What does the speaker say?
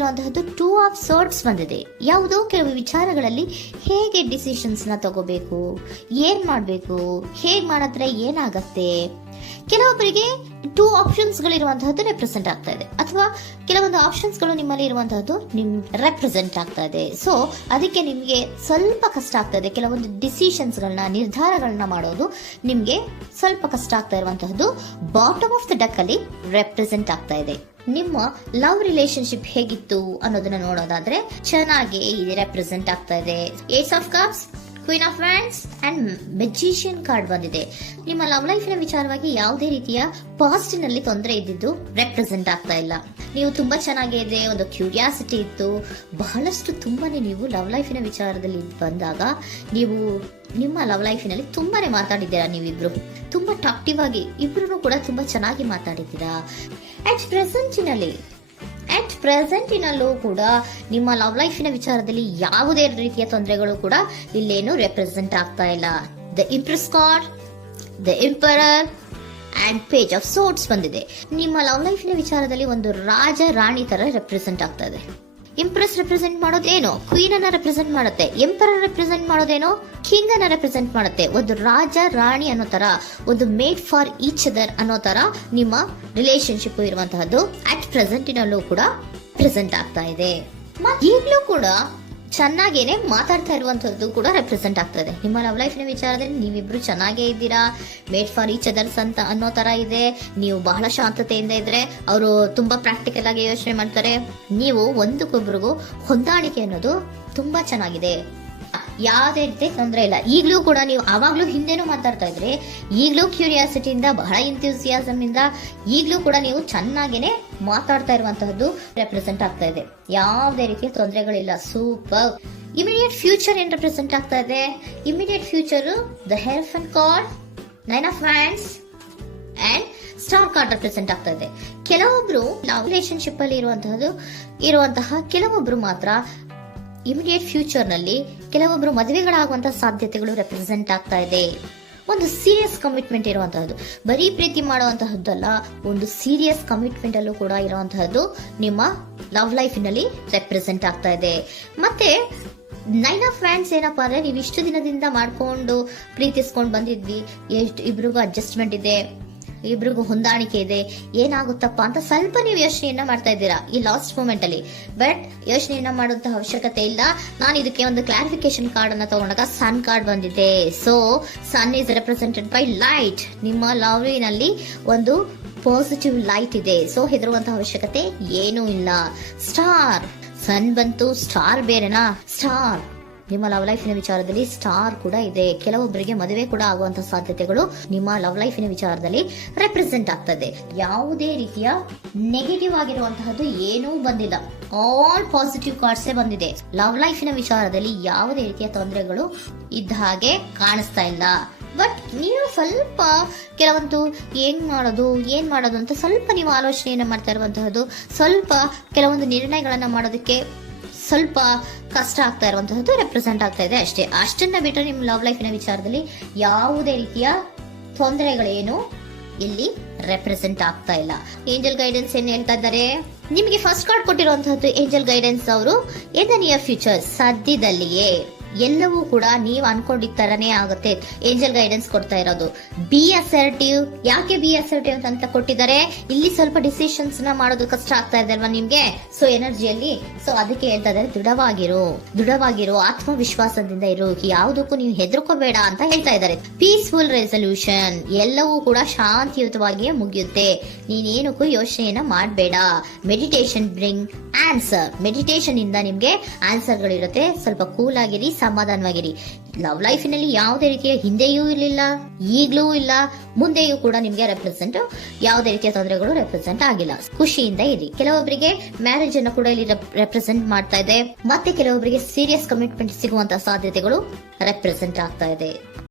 ಇರುವಂತಹದ್ದು 2 of swords ಬಂದಿದೆ. ಯಾವುದೋ ಕೆಲವು ವಿಚಾರಗಳಲ್ಲಿ ಹೇಗೆ ಡಿಸಿಷನ್ಸ್ ನ ತಗೋಬೇಕು, ಏನ್ ಮಾಡ್ಬೇಕು, ಹೇಗ್ ಮಾಡಿದ್ರೆ ಏನಾಗತ್ತೆ. ಕೆಲವೊಬ್ಬರಿಗೆ 2 ಆಪ್ಷನ್ಸ್ ಗಳಿರುವಂತಹದ್ದು ರೆಪ್ರೆಸೆಂಟ್ ಆಗ್ತಾ ಇದೆ, ಅಥವಾ ಕೆಲವೊಂದು ಆಪ್ಷನ್ಸ್ ಗಳು ನಿಮ್ಮಲ್ಲಿ ಇರುವಂತಹದ್ದು ರೆಪ್ರೆಸೆಂಟ್ ಆಗ್ತಾ ಇದೆ. ಸೊ ಅದಕ್ಕೆ ನಿಮ್ಗೆ ಸ್ವಲ್ಪ ಕಷ್ಟ ಆಗ್ತಾ ಇದೆ. ಕೆಲವೊಂದು ಡಿಸಿಷನ್ಸ್ ಗಳನ್ನ, ನಿರ್ಧಾರಗಳನ್ನ ಮಾಡೋದು ನಿಮ್ಗೆ ಸ್ವಲ್ಪ ಕಷ್ಟ ಆಗ್ತಾ ಇರುವಂತಹದ್ದು ಬಾಟಮ್ ಆಫ್ ದ ಡಕ್ ಅಲ್ಲಿ ರೆಪ್ರೆಸೆಂಟ್ ಆಗ್ತಾ ಇದೆ. ನಿಮ್ಮ ಲವ್ ರಿಲೇಶನ್ಶಿಪ್ ಹೇಗಿತ್ತು ಅನ್ನೋದನ್ನ ನೋಡೋದಾದ್ರೆ ಚೆನ್ನಾಗಿ ಇದು ರೆಪ್ರೆಸೆಂಟ್ ಆಗ್ತಾ ಇದೆ. Ace of cups, queen of wands and magician card ಬಂದಿದೆ. ನಿಮ್ಮ ಲವ್ ಲೈಫಿನ ವಿಚಾರವಾಗಿ ಯಾವುದೇ ರೀತಿಯ ಪಾಸ್ಟಿನಲ್ಲಿ ತೊಂದರೆ ಇದ್ದಿದ್ದು ರೆಪ್ರೆಸೆಂಟ್ ಆಗ್ತಾ ಇಲ್ಲ. ನೀವು ತುಂಬಾ ಚೆನ್ನಾಗಿದೆ, ಒಂದು ಕ್ಯೂರಿಯಾಸಿಟಿ ಇತ್ತು, ಬಹಳಷ್ಟು ತುಂಬಾನೇ ನೀವು ಲವ್ ಲೈಫಿನ ವಿಚಾರದಲ್ಲಿ ಬಂದಾಗ ನೀವು ನಿಮ್ಮ ಲವ್ ಲೈಫಿನಲ್ಲಿ ತುಂಬಾನೇ ಮಾತಾಡಿದ್ದೀರಾ. ನೀವಿಬ್ರು ತುಂಬಾ ಟಾಕ್ಟಿವ್ ಆಗಿ ಇಬ್ರು ಕೂಡ ತುಂಬಾ ಚೆನ್ನಾಗಿ ಮಾತಾಡಿದ್ದೀರಾ. ಅಟ್ ಪ್ರೆಸೆಂಟಿನಲ್ಲೂ ಕೂಡ ನಿಮ್ಮ ಲವ್ ಲೈಫಿನ ವಿಚಾರದಲ್ಲಿ ಯಾವುದೇ ರೀತಿಯ ತೊಂದರೆಗಳು ಕೂಡ ಇಲ್ಲೇನು ರೆಪ್ರೆಸೆಂಟ್ ಆಗ್ತಾ ಇಲ್ಲ. The Impress card, the emperor and page of swords ಬಂದಿದೆ. ನಿಮ್ಮ ಲವ್ ಲೈಫಿನ ವಿಚಾರದಲ್ಲಿ ಒಂದು ರಾಜ ರಾಣಿ ತರ ರೆಪ್ರೆಸೆಂಟ್ ಆಗ್ತಾ ಇದೆ. ಇಂಪ್ರೆಸ್ ರೆಪ್ರೆಸೆಂಟ್ ಮಾಡೋದೇನೋ ಕ್ವೀನ್ ಅನ್ನ ರೆಪ್ರೆಸೆಂಟ್ ಮಾಡುತ್ತೆ, ಎಂಪರರ್ ರೆಪ್ರೆಸೆಂಟ್ ಮಾಡೋದೇನೋ ಕಿಂಗ್ ಅನ್ನ ರೆಪ್ರೆಸೆಂಟ್ ಮಾಡುತ್ತೆ. ಒಂದು ರಾಜ ರಾಣಿ ಅನ್ನೋ ತರ, ಒಂದು ಮೇಡ್ ಫಾರ್ ಈಚ್ ಅದರ್ ಅನ್ನೋ ತರ ನಿಮ್ಮ ರಿಲೇಶನ್ಶಿಪ್ ಇರುವಂತಹದ್ದು ಅಟ್ ಪ್ರೆಸೆಂಟಿನಲ್ಲೂ ಕೂಡ ಪ್ರೆಸೆಂಟ್ ಆಗ್ತಾ ಇದೆ. ಈಗಲೂ ಕೂಡ ಚೆನ್ನಾಗೇನೆ ಮಾತಾಡ್ತಾ ಇರುವಂತದ್ದು ಕೂಡ ರೆಪ್ರೆಸೆಂಟ್ ಆಗ್ತಾ ಇದೆ. ನಿಮ್ಮ ಲವ್ ಲೈಫಿನ ವಿಚಾರದಲ್ಲಿ ನೀವಿಬ್ರು ಚೆನ್ನಾಗೇ ಇದ್ದೀರಾ, ಮೇಡ್ ಫಾರ್ ಈಚ್ ಅದರ್ಸ್ ಅಂತ ಅನ್ನೋ ತರ ಇದೆ. ನೀವು ಬಹಳ ಶಾಂತತೆಯಿಂದ ಇದ್ರೆ ಅವರು ತುಂಬಾ ಪ್ರಾಕ್ಟಿಕಲ್ ಆಗಿ ಯೋಚನೆ ಮಾಡ್ತಾರೆ. ನೀವು ಒಂದಕ್ಕೊಬ್ರಿಗೂ ಹೊಂದಾಣಿಕೆ ಅನ್ನೋದು ತುಂಬಾ ಚೆನ್ನಾಗಿದೆ, ಯಾವುದೇ ರೀತಿ ತೊಂದರೆ ಇಲ್ಲ. ಈಗಲೂ ಕೂಡ ನೀವು ಆವಾಗ್ಲೂ ಹಿಂದೆನೂ ಮಾತಾಡ್ತಾ ಇದ್ರಿ, ಈಗಲೂ ಕ್ಯೂರಿಯಾಸಿಟಿಯಿಂದ, ಬಹಳ ಇಂಥ್ಯೂಸಿಯಾಸಮ್ ಇಂದ ಈಗಲೂ ಕೂಡ ನೀವು ಚೆನ್ನಾಗೇನೆ ಮಾತಾಡ್ತಾ ಇರುವಂತಹದ್ದು ರೆಪ್ರೆಸೆಂಟ್ ಆಗ್ತಾ ಇದೆ. ಯಾವುದೇ ರೀತಿಯ ತೊಂದರೆಗಳಿಲ್ಲ, ಸೂಪರ್. ಇಮಿಡಿಯೇಟ್ ಫ್ಯೂಚರ್ ಏನ್ ರೆಪ್ರೆಸೆಂಟ್ ಆಗ್ತಾ ಇದೆ? Immediate future the Hierophant card, 9 of hands and star card represent ಆಗ್ತಾ ಇದೆ. ಕೆಲವೊಬ್ರು ಲವ್ ರಿಲೇಶನ್ಶಿಪ್ ಅಲ್ಲಿ ಇರುವಂತಹ ಕೆಲವೊಬ್ರು ಮಾತ್ರ ಇಮಿಡಿಯೇಟ್ ಫ್ಯೂಚರ್ ನಲ್ಲಿ ಕೆಲವೊಬ್ರು ಮದುವೆಗಳಾಗುವಂತಹ ಸಾಧ್ಯತೆಗಳು ರೆಪ್ರೆಸೆಂಟ್ ಆಗ್ತಾ ಇದೆ. ಒಂದು ಸೀರಿಯಸ್ ಕಮಿಟ್ಮೆಂಟ್ ಇರುವಂತಹದ್ದು, ಬರೀ ಪ್ರೀತಿ ಮಾಡುವಂತಹದ್ದಲ್ಲ, ಒಂದು ಸೀರಿಯಸ್ ಕಮಿಟ್ಮೆಂಟ್ ಅಲ್ಲೂ ಕೂಡ ಇರುವಂತಹದ್ದು ನಿಮ್ಮ ಲವ್ ಲೈಫಿನಲ್ಲಿ ರೆಪ್ರೆಸೆಂಟ್ ಆಗ್ತಾ ಇದೆ. ಮತ್ತೆ 9 ಆಫ್ ವ್ಯಾಂಡ್ಸ್ ಏನಪ್ಪಾ ಅಂದ್ರೆ, ನೀವು ಇಷ್ಟು ದಿನದಿಂದ ಮಾಡ್ಕೊಂಡು ಪ್ರೀತಿಸ್ಕೊಂಡು ಬಂದಿದ್ವಿ, ಇಬ್ರಿಗೂ ಅಡ್ಜಸ್ಟ್ಮೆಂಟ್ ಇದೆ, ಇಬ್ರಿಗೂ ಹೊಂದಾಣಿಕೆ ಇದೆ, ಏನಾಗುತ್ತಪ್ಪ ಅಂತ ಸ್ವಲ್ಪ ನೀವು ಯೋಚನೆಯನ್ನ ಮಾಡ್ತಾ ಇದ್ದೀರಾ ಈ ಲಾಸ್ಟ್ ಮೂಮೆಂಟ್ ಅಲ್ಲಿ. ಬಟ್ ಯೋಚನೆಯನ್ನ ಮಾಡುವಂತಹ ಅವಶ್ಯಕತೆ ಇಲ್ಲ. ನಾನು ಇದಕ್ಕೆ ಒಂದು ಕ್ಲಾರಿಫಿಕೇಶನ್ ಕಾರ್ಡ್ ಅನ್ನ ತಗೊಂಡಾಗ ಸನ್ ಕಾರ್ಡ್ ಬಂದಿದೆ. So sun is represented by light. ನಿಮ್ಮ ಲವ್ನಲ್ಲಿ ಒಂದು ಪಾಸಿಟಿವ್ ಲೈಟ್ ಇದೆ. ಸೊ ಹೆದರುವಂತಹ ಅವಶ್ಯಕತೆ ಏನೂ ಇಲ್ಲ. ಸ್ಟಾರ್, ಸನ್ ಬಂತು, ಸ್ಟಾರ್ ಬೇರೆನಾ? ಸ್ಟಾರ್ ನಿಮ್ಮ ಲವ್ ಲೈಫಿನ ವಿಚಾರದಲ್ಲಿ ಸ್ಟಾರ್ ಕೂಡ ಇದೆ. ಕೆಲವೊಬ್ಬರಿಗೆ ಮದುವೆ ಕೂಡ ಆಗುವಂತಹ ಸಾಧ್ಯತೆಗಳು ನಿಮ್ಮ ಲವ್ ಲೈಫಿನ ವಿಚಾರದಲ್ಲಿ ರೆಪ್ರೆಸೆಂಟ್ ಆಗ್ತದೆ. ಯಾವುದೇ ರೀತಿಯ ನೆಗೆಟಿವ್ ಆಗಿರುವಂತಹದ್ದು ಏನೂ ಬಂದಿಲ್ಲ, ಆಲ್ ಪಾಸಿಟಿವ್ ಕಾರ್ಡ್ಸೇ ಬಂದಿದೆ. ಲವ್ ಲೈಫಿನ ವಿಚಾರದಲ್ಲಿ ಯಾವುದೇ ರೀತಿಯ ತೊಂದರೆಗಳು ಇದ್ದ ಹಾಗೆ ಕಾಣಿಸ್ತಾ ಇಲ್ಲ. ಬಟ್ ನೀವು ಸ್ವಲ್ಪ ಕೆಲವೊಂದು ಏನ್ ಮಾಡೋದು ಅಂತ ಸ್ವಲ್ಪ ನೀವು ಆಲೋಚನೆಯನ್ನ ಮಾಡ್ತಾ ಇರುವಂತಹದ್ದು, ಸ್ವಲ್ಪ ಕೆಲವೊಂದು ನಿರ್ಣಯಗಳನ್ನ ಮಾಡೋದಕ್ಕೆ ಸ್ವಲ್ಪ ಕಷ್ಟ ಆಗ್ತಾ ಇರುವಂತಹದ್ದು ರೆಪ್ರೆಸೆಂಟ್ ಆಗ್ತಾ ಇದೆ ಅಷ್ಟೇ. ಅಷ್ಟನ್ನ ಬಿಟ್ಟರೆ ನಿಮ್ಮ ಲವ್ ಲೈಫಿನ ವಿಚಾರದಲ್ಲಿ ಯಾವುದೇ ರೀತಿಯ ತೊಂದರೆಗಳೇನು ಇಲ್ಲಿ ರೆಪ್ರೆಸೆಂಟ್ ಆಗ್ತಾ ಇಲ್ಲ. ಏಂಜಲ್ ಗೈಡೆನ್ಸ್ ಏನ್ ಹೇಳ್ತಾ ಇದ್ದಾರೆ? ನಿಮಗೆ ಫಸ್ಟ್ ಕಾರ್ಡ್ ಕೊಟ್ಟಿರುವಂತಹದ್ದು ಏಂಜಲ್ ಗೈಡೆನ್ಸ್ ಅವರು ಇನ್ ದ ನಿಯರ್ ಫ್ಯೂಚರ್, ಸದ್ಯದಲ್ಲಿಯೇ ಎಲ್ಲವೂ ಕೂಡ ನೀವು ಅನ್ಕೊಂಡಿದ್ದ ತರನೇ ಆಗುತ್ತೆ. ಏಂಜಲ್ ಗೈಡೆನ್ಸ್ ಕೊಡ್ತಾ ಇರೋದು ಬಿ ಅಸರ್ಟಿವ್. ಯಾಕೆ ಬಿ ಅಸರ್ಟಿವ್ ಅಂತ ಕೊಟ್ಟಿದ್ದಾರೆ? ಇಲ್ಲಿ ಸ್ವಲ್ಪ ಡಿಸಿಷನ್ಸ್ ನ ಮಾಡೋದು ಕಷ್ಟ ಆಗ್ತಾ ಇದೆ ಅಲ್ವಾ ನಿಮ್ಗೆ, ಸೊ ಎನರ್ಜಿಯಲ್ಲಿ. ಸೊ ಅದಕ್ಕೆ ಹೇಳ್ತಾ ಇದ್ದಾರೆ ದೃಢವಾಗಿರು, ಆತ್ಮವಿಶ್ವಾಸದಿಂದ ಇರು, ಯಾವುದಕ್ಕೂ ನೀವು ಹೆದರ್ಕೋಬೇಡ ಅಂತ ಹೇಳ್ತಾ ಇದ್ದಾರೆ. ಪೀಸ್ಫುಲ್ ರೆಸಲ್ಯೂಷನ್, ಎಲ್ಲವೂ ಕೂಡ ಶಾಂತಿಯುತವಾಗಿಯೇ ಮುಗಿಯುತ್ತೆ, ನೀನೇನಕ್ಕೂ ಯೋಚನೆಯನ್ನ ಮಾಡಬೇಡ. ಮೆಡಿಟೇಷನ್ ಬ್ರಿಂಗ್ ಆನ್ಸರ್, ಮೆಡಿಟೇಷನ್ ಇಂದ ನಿಮ್ಗೆ ಆನ್ಸರ್ ಗಳಿರುತ್ತೆ. ಸ್ವಲ್ಪ ಕೂಲ್ ಆಗಿರಿ, ಸಮಾಧಾನವಾಗಿರಿ. ಲವ್ ಲೈಫಿನಲ್ಲಿ ಯಾವುದೇ ರೀತಿಯ ಹಿಂದೆಯೂ ಇರಲಿಲ್ಲ, ಈಗಲೂ ಇಲ್ಲ, ಮುಂದೆಯೂ ಕೂಡ ನಿಮ್ಗೆ ಯಾವುದೇ ರೀತಿಯ ತೊಂದರೆಗಳು ರೆಪ್ರೆಸೆಂಟ್ ಆಗಿಲ್ಲ. ಖುಷಿಯಿಂದ ಇರಿ. ಕೆಲವೊಬ್ಬರಿಗೆ ಮ್ಯಾರೇಜ್ ಅನ್ನು ಕೂಡ ಇಲ್ಲಿ ರೆಪ್ರೆಸೆಂಟ್ ಮಾಡ್ತಾ ಇದೆ. ಮತ್ತೆ ಕೆಲವೊಬ್ಬರಿಗೆ ಸೀರಿಯಸ್ ಕಮಿಟ್ಮೆಂಟ್ ಸಿಗುವಂತಹ ಸಾಧ್ಯತೆಗಳು ರೆಪ್ರೆಸೆಂಟ್ ಆಗ್ತಾ ಇದೆ.